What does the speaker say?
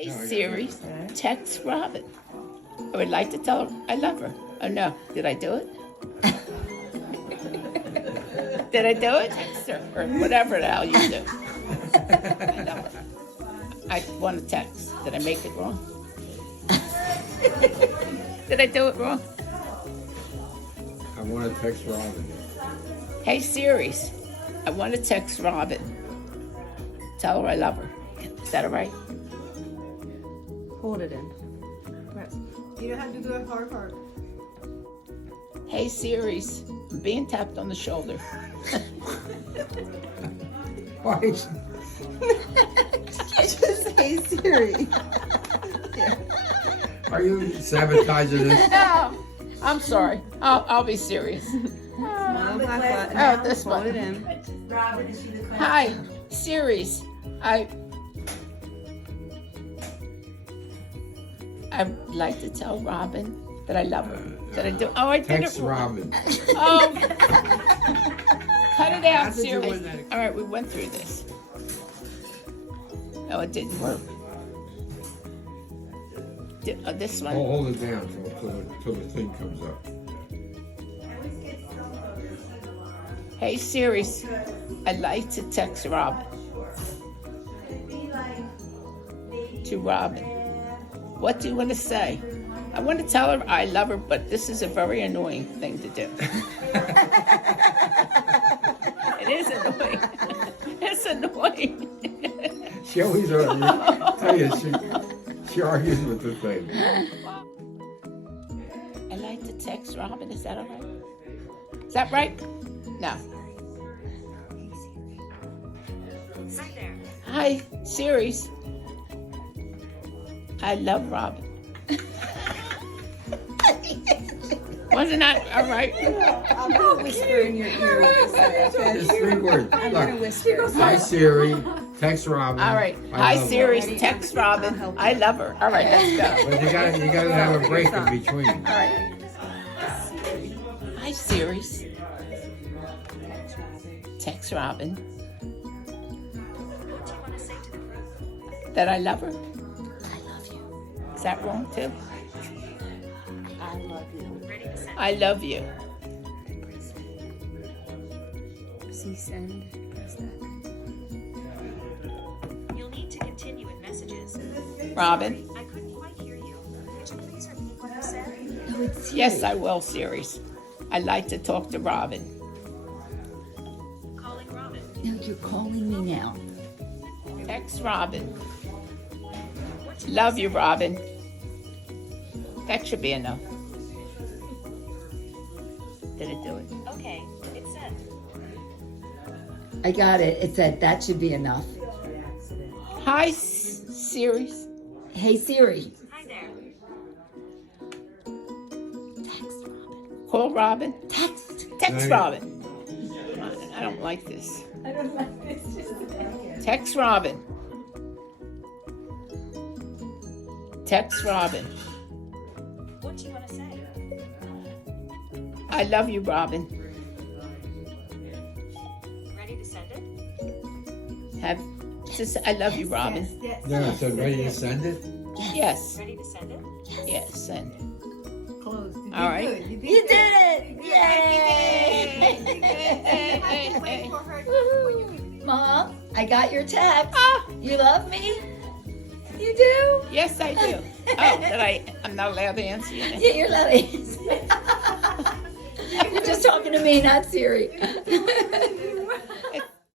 Hey Siri, text Robin. I would like to tell her I love her. Oh no, did I do it? Did I do it? Text her or whatever the hell you do. I love her. I want to text. Did I make it wrong? Did I do it wrong? I want to text Robin. Hey Siri, I want to text Robin. Tell her I love her. Is that all right? Hold it in. Press. You don't have to do it hard, hard. Hey Siri, I'm being tapped on the shoulder. Why? Just say Siri. Are you sabotaging this? No, I'm sorry. I'll be serious. Small black button. Oh, this Hold one. it in. Hi, Siri. I'd like to tell Robin that I love her. Did I do? Oh, I did Text it wrong. Robin. Oh, cut it out, How did you Siri. win that? All right, we went through this. No, it didn't work. This one. Hold it down till the thing comes up. Hey Siri, I'd like to text Robin. To Robin. What do you want to say? I want to tell her I love her, but this is a very annoying thing to do. It is annoying. It's annoying. She always argues. Tell you, she argues with the thing. I like to text Robin. Is that all right? Is that right? No. Hi there. Hi, Siri. I love Robin. Wasn't that all right? I'm gonna whisper in your ear. It's 3 words. I'm gonna Look. whisper. Hi Siri, text Robin. All right. I Hi, love Siri. her. Text Robin. I love her. All right, let's go. But you gotta have a break in between. All right. Hi, Siri. Text Robin. What do you want to say to the group? That I love her. I love you. Is that wrong too? I love you. Ready to send? I love you. See send. Press that. You'll need to continue with messages. Robin. I couldn't quite hear you. Could you please repeat what you said? No, it's Siri. Yes, I will, Siri. I'd like to talk to Robin. Calling Robin. No, you're calling me now. Text Robin. What do you Love you, Robin. That should be enough. Did it do it? Okay, it's sent. I got it. It said that should be enough. Hi, Siri. Hey Siri. Hi there. Text Robin. Call Robin. Text. Text Right. Robin. I don't like this. Text Robin. Text Robin. What do you want to say? I love you, Robin. Ready to send it? Have just I love you, Robin. No, so ready to send it? Yes. Ready to send it? Yes. Send. Close. You did All right. good. You did it! Wait Yay! for her. Mom, I got your text. Ah, You love me? You do? yes, I do. Oh, I'm not allowed to answer you. Yeah, you're loving. You're just talking to me, not Siri.